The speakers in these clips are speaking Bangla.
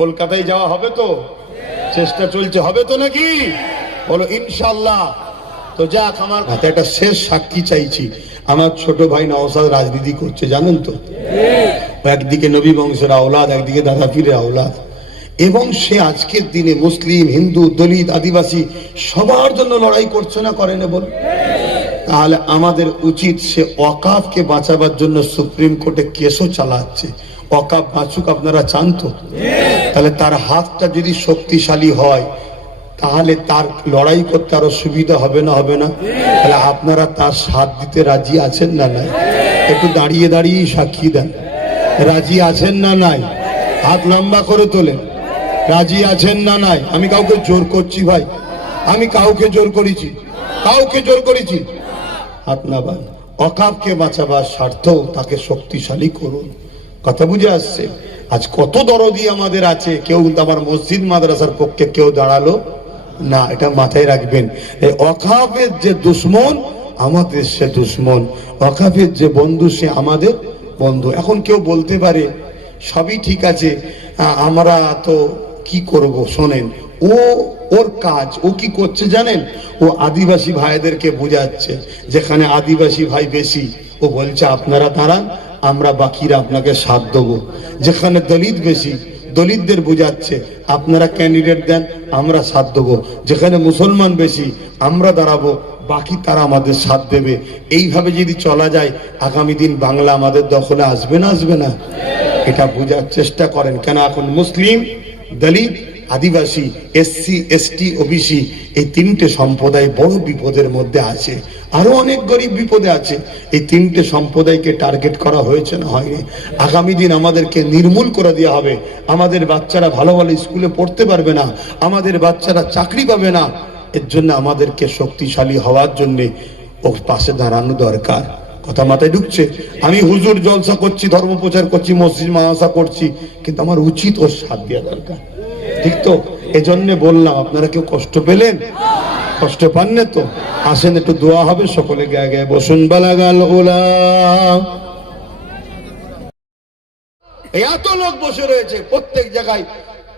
কলকাতায় যাওয়া হবে তো? চেষ্টা চলছে, হবে তো নাকি? বলো ইনশাআল্লাহ। তো যাক, আমার হাতে একটা শেষ সাক্ষী চাইছি। আমার ছোট ভাই নওশাদ রাজনীতি করছে, জানেন তো? একদিকে নবী বংশের আওলাদ, একদিকে দাদা পীরের আওলাদ, এবং সে আজকের দিনে মুসলিম, হিন্দু, দলিত, আদিবাসী সবার জন্য লড়াই করছে না, করে না? বল। তাহলে আমাদের উচিত, সে ওয়াকাফকে বাঁচাবার জন্য সুপ্রিম কোর্টে কেসও চালাচ্ছে। ওয়াকাফ বাঁচুক, আপনারা চান তো? তাহলে তার হাতটা যদি শক্তিশালী হয়, তাহলে তার লড়াই করতে আরো সুবিধা হবে না? হবে না? তাহলে আপনারা তার সাথ দিতে রাজি আছেন না নাই? একটু দাঁড়িয়ে দাঁড়িয়ে সাক্ষী দেন। রাজি আছেন না নাই? হাত লম্বা করে তোলেন। রাজি আছেন না নাই? আমি কাউকে জোর করছি ভাই? আমি কাউকে জোর করেছি? কাউকে জোর করেছি? হাত না বান। ওয়াকাফকে বাঁচাবার স্বার্থেও তাকে শক্তিশালী করুন। কথা বুঝে আসছে? আজ কত দরদি আমাদের আছে, কেউ কিন্তু আমার মসজিদ মাদ্রাসার পক্ষে কেউ দাঁড়ালো না, এটা মাথায় রাখবেন। এই ওয়াকাফের যে দুশ্মন আমাদের, সে দুশ্মন। ওয়াকাফের যে বন্ধু, সে আমাদের বন্ধু। এখন কেউ বলতে পারে সবই ঠিক আছে, আমরা তো কি করব? শোনেন, ওর কাজ ও কি করছে জানেন? ও আদিবাসী ভাইদেরকে বোঝাচ্ছে, যেখানে আদিবাসী ভাই বেশি ও বলছে আপনারা দাঁড়ান, আমরা বাকিরা আপনাকে সাথ দেবো। যেখানে দলিত বেশি, দলিতদের বোঝাচ্ছে আপনারা ক্যান্ডিডেট দেন, আমরা সাথ দেবো। যেখানে মুসলমান বেশি, আমরা দাঁড়াবো, বাকি তারা আমাদের সাথ দেবে। এইভাবে যদি চলা যায়, আগামী দিন বাংলা আমাদের দখলে আসবে না? আসবে না? এটা বোঝার চেষ্টা করেন। কেন এখন মুসলিম, দলিত, আদিবাসী, এসসি, এসটি, ওবিসি এই তিনটে সম্প্রদায় বড় বিপদের মধ্যে আছে। আরো অনেক গরিব বিপদে আছে। এই তিনটে সম্প্রদায়কে টার্গেট করা হয়েছে না হয়নি? আগামী দিন আমাদেরকে নির্মূল করে দেওয়া হবে। আমাদের বাচ্চারা ভালো ভালো স্কুলে পড়তে পারবে না, আমাদের বাচ্চারা চাকরি পাবে না। এর জন্য আমাদেরকে শক্তিশালী হওয়ার জন্য ওর পাশে দাঁড়ানো দরকার। কথা মাথায় ঢুকছে? আমি হুজুর জলসা করছি, ধর্ম প্রচার করছি, মসজিদ মাদ্রাসা করছি, কিন্তু আমার উচিত ওর সাথ দেওয়া দরকার। ঠিক তো? এজন্য বললাম, আপনারা কেউ কষ্ট পেলেন? কষ্ট পান না তো? আসেন, একটু দোয়া হবে, সকলে গায়ে গায়ে বসুন। বালাগাল ওলা। এত লোক বসে রয়েছে, প্রত্যেক জায়গায়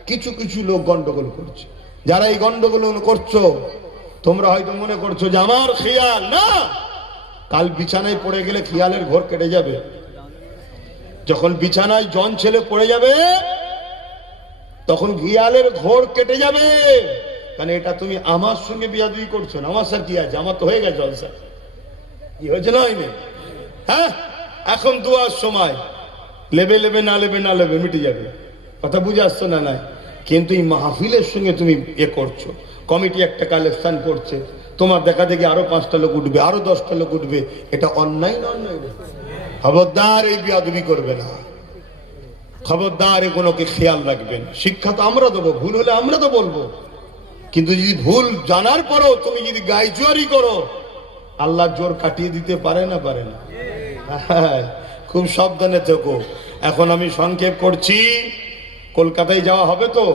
কিছু কিছু লোক গন্ডগোল করছে। যারা এই গন্ডগোল করছো, তোমরা হয়তো মনে করছো যে আমার খেয়াল না। কাল বিছানায় পড়ে গেলে খেয়ালের ঘর কেটে যাবে। যখন বিছানায় জন ছেলে পড়ে যাবে, তখন খেয়ালের ঘর কেটে যাবে। কারণ এটা তুমি আমার সঙ্গে বিয়াদবি করছো না। আমার স্যার কি আছে? আমার তো হয়ে গেছে জলসা। কি হয়েছে না হয়নি? হ্যাঁ, এখন দুয়ার সময় লেবে লেবে না লেবে না লেবে মিটে যাবে। কথা বুঝে আসছো না? নাই। কিন্তু এই মাহফিলের সঙ্গে তুমি করছো, কমিটি একটা কালেকশন করছে, তোমার দেখা দেখি আরো 5টা লোক উঠবে, আরো 10টা লোক উঠবে। এটা অন্যায় না? অন্যায়? খবরদার এই বিয়াদবি করবে না। খবরদার এগুলোকে খেয়াল রাখবেন। শিক্ষা তো আমরা দেবো, ভুল হলে আমরা তো বলবো। কিন্তু যদি ভুল জানার পরও তুমি যদি গাইজুয়ারি করো, আল্লাহ জোর কাটিয়ে দিতে পারে না? পারে না? খুব সাবধানে থেকো। এখন আমি সংক্ষেপ করছি। কলকাতায় যাওয়া হবে তো?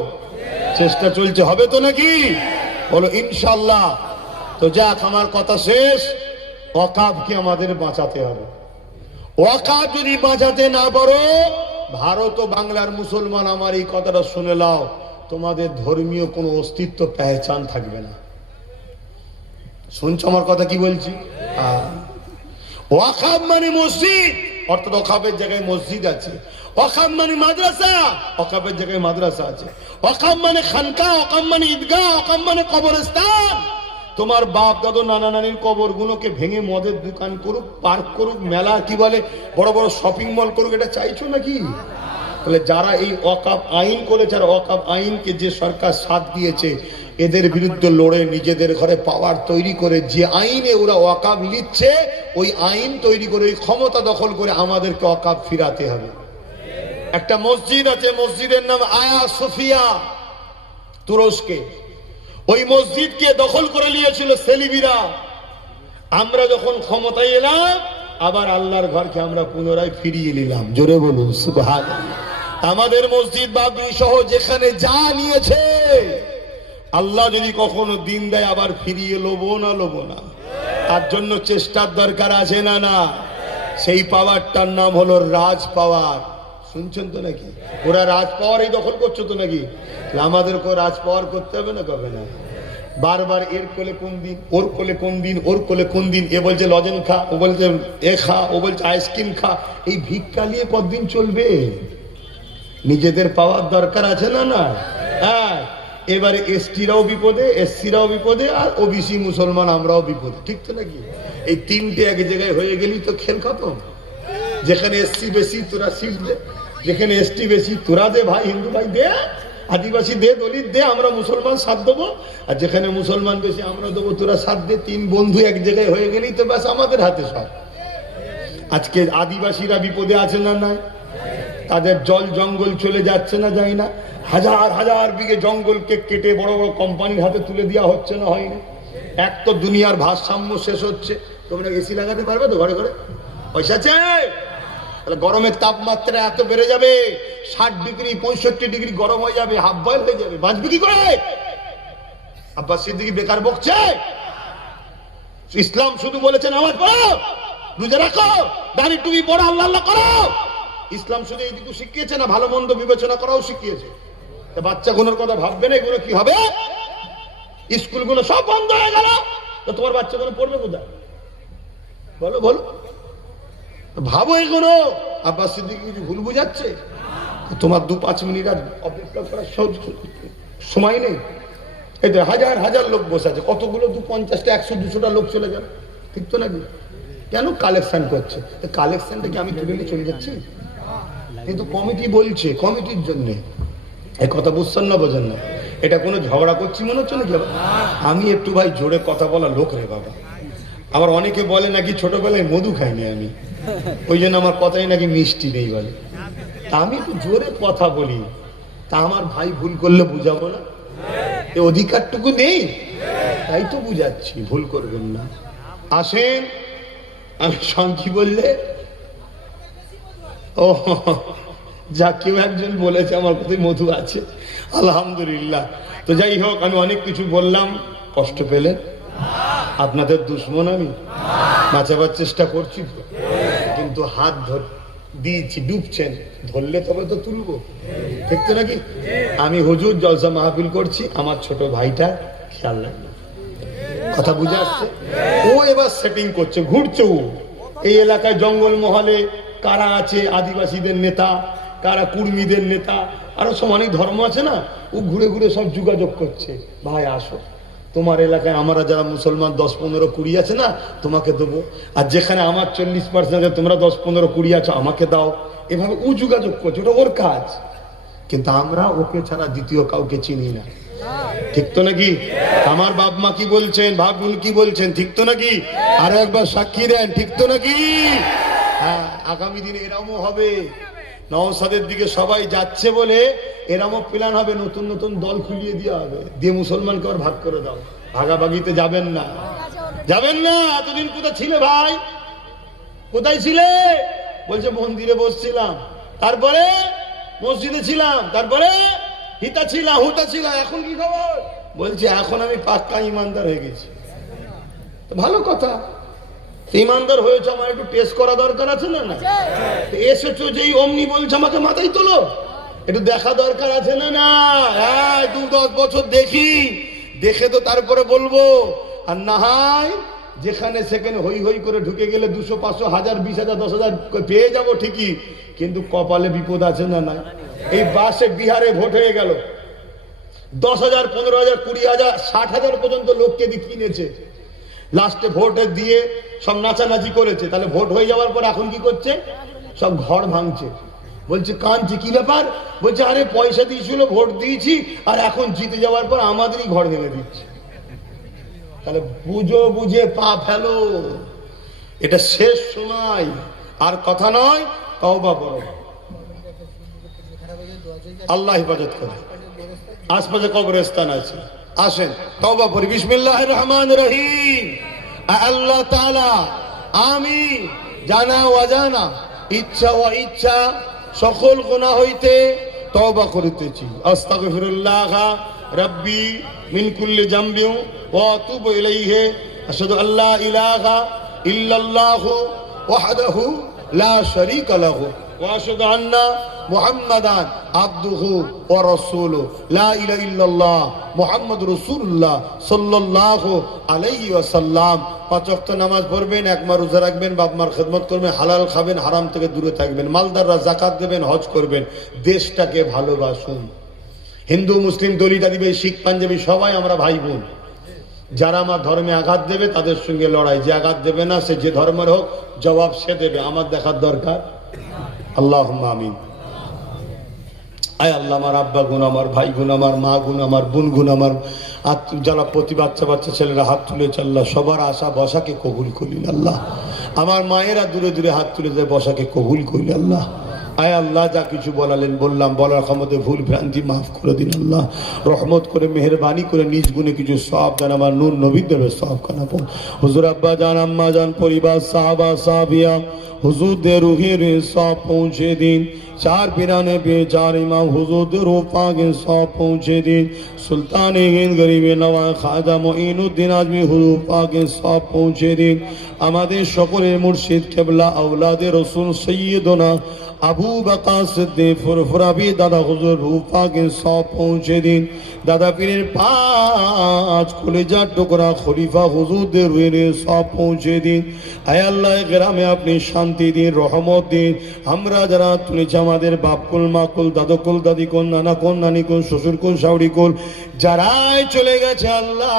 চেষ্টা চলছে, হবে তো নাকি? বলো ইনশাআল্লাহ। তো যাক, আমার কথা শেষ। ওয়াকাফকে আমাদের বাঁচাতে হবে। ওয়াকাফ যদি বাঁচাতে না পারো, ভারত ও বাংলার মুসলমান আমার এই কথাটা শুনে নাও, তোমাদের ধর্মীয় কোনো অস্তিত্ব পেহচান থাকবে না। শুনছো আমার কথা কি বলছি? ওয়াকাফ মানে মসজিদ, অর্থাৎ ওয়াকাফের জায়গায় মসজিদ আছে। ওয়াকাফ মানে মাদ্রাসা, ওয়াকাফের জায়গায় মাদ্রাসা আছে। ওয়াকাফ মানে খানকা, ওয়াকাফ মানে ঈদগাহ, ওয়াকাফ মানে কবরস্থান। তোমার বাপ দাদু নানা নানির কবর গুলোকে ভেঙে মদের দোকান করুক, পার্ক করুক, মেলা কি বলে বড় বড় শপিং মল করুক, এটা চাইছো নাকি? তাহলে যারা এই ওয়াকাফ আইন করেছে, আর ওয়াকাফ আইনকে যে সরকার সাথ দিয়েছে, এদের বিরুদ্ধে লড়ে নিজেদের ঘরে পাওয়ার তৈরি করে যে আইনে ওরা ওয়াকাফ নিচ্ছে, ওই আইন তৈরি করে ওই ক্ষমতা দখল করে আমাদেরকে ওয়াকাফ ফিরাতে হবে। একটা মসজিদ আছে, মসজিদের নাম আয়া সোফিয়া, তুরস্কে। ওই মসজিদকে দখল করে নিয়েছিল সেলিবিরা। আমরা যখন ক্ষমতায় এলাম, আবার আল্লাহর ঘরকে আমরা পুনরায় ফিরিয়ে নিলাম। জোরে বলুন সুবহানাল্লাহ। আমাদের মসজিদ বাবরি সহ যেখানে যা নিয়েছে, আল্লাহ যদি কখনো দিন দেয় আবার ফিরিয়ে লবো না? লবো না? তার জন্য চেষ্টার দরকার আছে না? না। সেই পাওয়ারটার নাম হলো রাজ পাওয়ার। শুনছেন তো নাকি? ওরা রাজ পাওয়ার এই দখল করছো তো নাকি? আমাদেরকেও রাজ পাওয়ার করতে হবে না, কবে না? বারবার এর কোলে কোন দিন, ওর কোলে কোন দিন, ওর কোলে কোন দিন, এ বলছে লজেন খা, ও বলছে এ খা, ও বলছে আইসক্রিম খা। এই ভিক্ষা নিয়ে কতদিন চলবে? নিজেদের পাওয়ার দরকার আছে না? না, হ্যাঁ। এবারে এসটিরাও বিপদে, এসসিরাও বিপদে, আর ওবিসি মুসলমান আমরাও বিপদে, ঠিক তো নাকি? এই তিনটে এক জায়গায় হয়ে গেলেই তো খেল খতম। যেখানে এসসি বেশি তোরা সিট দে, যেখানে এসটি বেশি তোরা দে ভাই, হিন্দু ভাই দে, আদিবাসী দে, দলিত দে, আমরা মুসলমান সাথ দেবো। আর যেখানে মুসলমান বেশি আমরা দেবো, তোরা সাথ দে। তিন বন্ধু এক জায়গায় হয়ে গেলেই তো ব্যাস আমাদের হাতে সব। আজকে আদিবাসীরা বিপদে আছে না? নাই। তাদের জল জঙ্গল চলে যাচ্ছে না? যায় না? হাজার হাজার বিঘে জঙ্গলকে কেটে বড় বড় কোম্পানির হাতে তুলে দেওয়া হচ্ছে না? হয় না? এক তো দুনিয়ার ভারসাম্য শেষ হচ্ছে। তোমরা এসি লাগাতে পারবে তো ঘরে ঘরে? পয়সা আছে? তাহলে গরমের তাপমাত্রা এত বেড়ে যাবে, 60 ডিগ্রি 65 ডিগ্রি গরম হয়ে যাবে, হাফ বয়েল হয়ে যাবে। বাঁচবে কি করে? আব্বাস সিদ্দিকী বেকার বকছে? ইসলাম শুধু বলেছে নামাজ পড়ো, রোজা রাখো, দাড়ি টুপি পড়ো, আল্লাহ আল্লাহ করো। ইসলাম শুধু এইটুকু শিখিয়েছে না, ভালো মন্দ বিবেচনা করাও শিখিয়েছে। বাচ্চাগুলোর কথা ভাববে না, এগুলো কি হবে? স্কুলগুলো সব বন্ধ হয়ে গেল, তো তোমার বাচ্চাগুলো পড়বে কোথায়? বলো বলো, ভাবো এগুলো। আব্বাস সিদ্দিকী কিছু ভুল বুঝাচ্ছে? তোমার 2-5 মিনিট আর অপেক্ষা করার সময় নেই। এই তো হাজার হাজার লোক বসে আছে, কতগুলো 50টা 100 200টা লোক চলে যাবে, ঠিক তো নাকি? কেন কালেকশন করছে? কালেকশনটা কি আমি তুলে নিয়ে চলে যাচ্ছি? কিন্তু কমিটি বলছে, কমিটির জন্য এই কথা বুঝছেন না, বোঝেন না? এটা কোনো ঝগড়া করছি মনে হচ্ছে নাকি? আমি একটু ভাই জোরে কথা বলা লোক রে বাবা। আবার অনেকে বলে নাকি ছোটবেলায় মধু খাইনি আমি, ওই জন্য আমার কথাই নাকি মিষ্টি নেই বলে। তা আমি একটু জোরে কথা বলি, তা আমার ভাই ভুল করলে বুঝাবো না? এই অধিকারটুকু নেই, তাই তো বুঝাচ্ছি, ভুল করবেন না। আসেন, আমি সংকি বললে ও যা কেউ একজন বলেছে আমার কোথায় মধু আছে, আলহামদুলিল্লাহ। তো যাই হোক, আমি অনেক কিছু বললাম, কষ্ট পেলেন? আপনাদের দুশ্মন আমি, বাঁচাবার চেষ্টা করছি তো, কিন্তু হাত ধর দিয়েছি, ডুবছেন, ধরলে তবে তো তুলবো, ঠিক তো নাকি? আমি হুজুর জলসা মাহফিল করছি, আমার ছোট ভাইটা খেয়াল রাখবে, কথা বুঝে আসছে? ও এবার সেটিং করছে, ঘুরছে। ও এই এলাকায় জঙ্গল মহলে কারা আছে, আদিবাসীদের নেতা, কারা কুর্মীদের নেতা, আরো সব অনেক ধর্ম আছে না, ও ঘুরে ঘুরে সব যোগাযোগ করছে। ভাই আসো, তোমার এলাকায় আমরা যারা মুসলমান 10, 15, 20 আছে না, তোমাকে দেবো। আর যেখানে আমার 40% আছে, তোমরা 10, 15, 20 আছো, আমাকে দাও। এভাবে ও যোগাযোগ করছে, ওটা ওর কাজ। কিন্তু আমরা ওকে ছাড়া দ্বিতীয় কাউকে চিনি না, ঠিক তো নাকি? আমার বাপ মা কি বলছেন, ভাবুন কি বলছেন, ঠিক তো নাকি? আরো একবার সাক্ষী দেন, ঠিক তো নাকি? হ্যাঁ, আগামী দিনে এরমও হবে। নওশাদের দিকে সবাই যাচ্ছে বলে এরমও প্ল্যান হবে, নতুন নতুন দল খুলিয়ে দেওয়া হবে, দিয়ে মুসলমানকে আর ভাগ করে দাও। ভাগাভাগিতে যাবেন না, যাবেন না। এতদিন কোথায় ছিলে ভাই? কোথায় ছিলে? বলছে মন্দিরে বসছিলাম, তারপরে মসজিদে ছিলাম, তারপরে হিতা ছিলাম, হুতা ছিলাম। এখন কি খবর? বলছে এখন আমি পাক্কা ইমানদার হয়ে গেছি। ভালো কথা, ইমানদার হয়েছে, আমার একটু টেস্ট করা দরকার আছে না? না এসেছো যেই অমনি বলছে আমাকে মাথায় তোলো, একটু দেখা দরকার আছে না? না 2-10 বছর দেখি, দেখে তো তারপরে বলবো। আর না হয় যেখানে সেখানে হই হই করে ঢুকে গেলে 200, 500, 1000, 20,000, 10,000 পেয়ে যাবো ঠিকই, কিন্তু কপালে বিপদ আছে না? নাই। এই বাসে বিহারে ভোট হয়ে গেল, 10,000, 15,000, 20,000, 60,000 পর্যন্ত লোককে কিনেছে। লাস্টে ভোটে দিয়ে সব নাচানাচি করেছে। তাহলে ভোট হয়ে যাওয়ার পর এখন কি করছে? সব ঘর ভাঙছে। বলছে কাঁদছে, কি ব্যাপার? বলছে আরে পয়সা দিয়েছিল, ভোট দিয়েছি, আর এখন জিতে যাওয়ার পর আমাদেরই ঘর ভেঙে দিচ্ছে। তাহলে বুঝো, বুঝে পা ফেলো, এটা শেষ সময়, আর কথা নয়। তওবা করো, আল্লাহ হেফাজত করে। আশপাশে কবরস্থান আছে, আসেন তওবা করি। বিসমিল্লাহির রহমানির রহিম। আল্লাহ তাআলা আমি জানা অজানা, ইচ্ছা ও ইচ্ছা সকল গুনাহ হইতে তওবা করিতেছি। আস্তাগফিরুল্লাহ রাব্বি মিন কুল্লি যামবি ওয়া আতুবু ইলাইহি। আশহাদু আল্লা ইলাহা ইল্লাল্লাহু ওয়াহদাহু লা শারীকা লাহু ওয়া আশহাদু আন্না মুহাম্মাদান আবদুহু ওয়া রাসূলুহু লা ইলাহা ইল্লাল্লাহ মুহাম্মাদুর রাসূলুল্লাহ সাল্লাল্লাহু আলাইহি ওয়াসাল্লাম। 5 ওয়াক্ত নামাজ পড়বেন, এক মাস রোজা রাখবেন, বাপ মার খেদমত করবেন, হালাল খাবেন, হারাম থেকে দূরে থাকবেন, মালদাররা যাকাত দেবেন, হজ করবেন, দেশটাকে ভালোবাসুন। হিন্দু মুসলিম দলিত আদিবাসী শিখ পাঞ্জাবি সবাই আমরা ভাই বোন। যারা আমার ধর্মে আঘাত দেবে তাদের সঙ্গে লড়াই, যে আঘাত দেবে না সে যে ধর্মের হোক জবাব সে দেবে, আমার দেখার দরকার। আল্লাহুম্মা আমিন। আয় আল্লাহ, আমার আব্বা গুণ, আমার ভাই গুণ, আমার মা গুণ, আমার বোন গুণ, আমার যারা প্রতি বাচ্চা বাচ্চা ছেলেরা হাত তুলেছে আল্লাহ, সবার আশা বসাকে কবুল করিল আল্লাহ। আমার মায়েরা দূরে দূরে হাত তুলে যায়, বসাকে কবুল করিল আল্লাহ। আয় আল্লাহ, যা কিছু বলালেন বললাম, বলার ক্ষমতা ভুল ভ্রান্তি মাফ করে দিন আল্লাহ। রহমত করে মেহেরবানি করে নিজ গুণে কিছু সওয়াব দেন, আমার নূর নবী দেবে সওয়াব কানা পো। হুজুর আব্বা জান, আম্মা জান, পরিবার, সাহাবা সাহাবিয়া, হুজুর দে রুহের সওয়াব পৌঁছে দিন। 4 পিরানে বেচার ইমাম হুজুরদের রূহ পাকে সওয়াব পৌঁছে দিন। সুলতানে হিন্দ গরিবে নওয়াজ খাজা মুঈনুদ্দিন আজমি হুজুর পাকে সওয়াব পৌঁছে দিন। আমাদের সকলের মুর্শিদ কিবলা আওলাদে রাসূল সৈয়দনা আবু বকর সিদ্দিক ফুরফুরাবি দাদা হুজুর রূহ পাকে সওয়াব পৌঁছে দিন। দাদা পীরের 5 কলিজার টুকরা খলিফা হুজুরদের রুহের সওয়াব পৌঁছে দিন। আয় আল্লাহ, গ্রামে আপনি শান্তি দিন, রহমত দিন। আমরা যারা তুলেছি, আমাদের বাপকুল, মাকুল, দাদুকুল, দাদিকুল, নানাকুল, নানিকুল, শ্বশুরকুল, শাশুড়িকুল যারাই চলে গেছে আল্লাহ,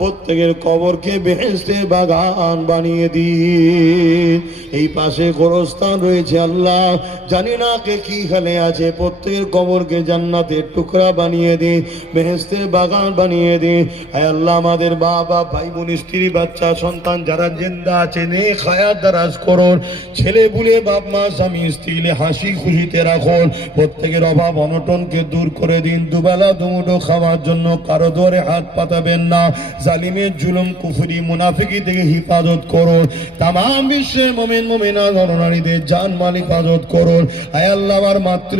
প্রত্যেকের কবরকে বেহেশতের বাগান বানিয়ে দিন। এই পাশে গোরস্থান রয়েছে আল্লাহ, জানি না কে কি হালে আছে, প্রত্যেকের কবরকে জান্নাতের টুকরা বানিয়ে দিন, বেহেশতের বাগান বানিয়ে দিন। আয় আল্লাহ, আমাদের বাবা, ভাই বোন, স্ত্রী, বাচ্চা, সন্তান যারা জিন্দা আছে নেক হায়াত দারাজ করুন। ছেলে বুলে, বাপ মা, স্বামী স্ত্রীলে হাসি খুশিতে রাখুন। প্রত্যেকের অভাব অনটনকে দূর করে দিন। দুবেলা দুমুঠো খাওয়ার জন্য কারো দুয়ারে হাত পাতাবেন না। জালিমের জুলুম, কুফরি, মুনাফিকি থেকে হিফাজত করুন। তামাম বিশ্বে মুমিন মুমিনাত নরনারীদের জান মাল হিফাজত করুন। আয় আল্লাহ, আমার মাতৃ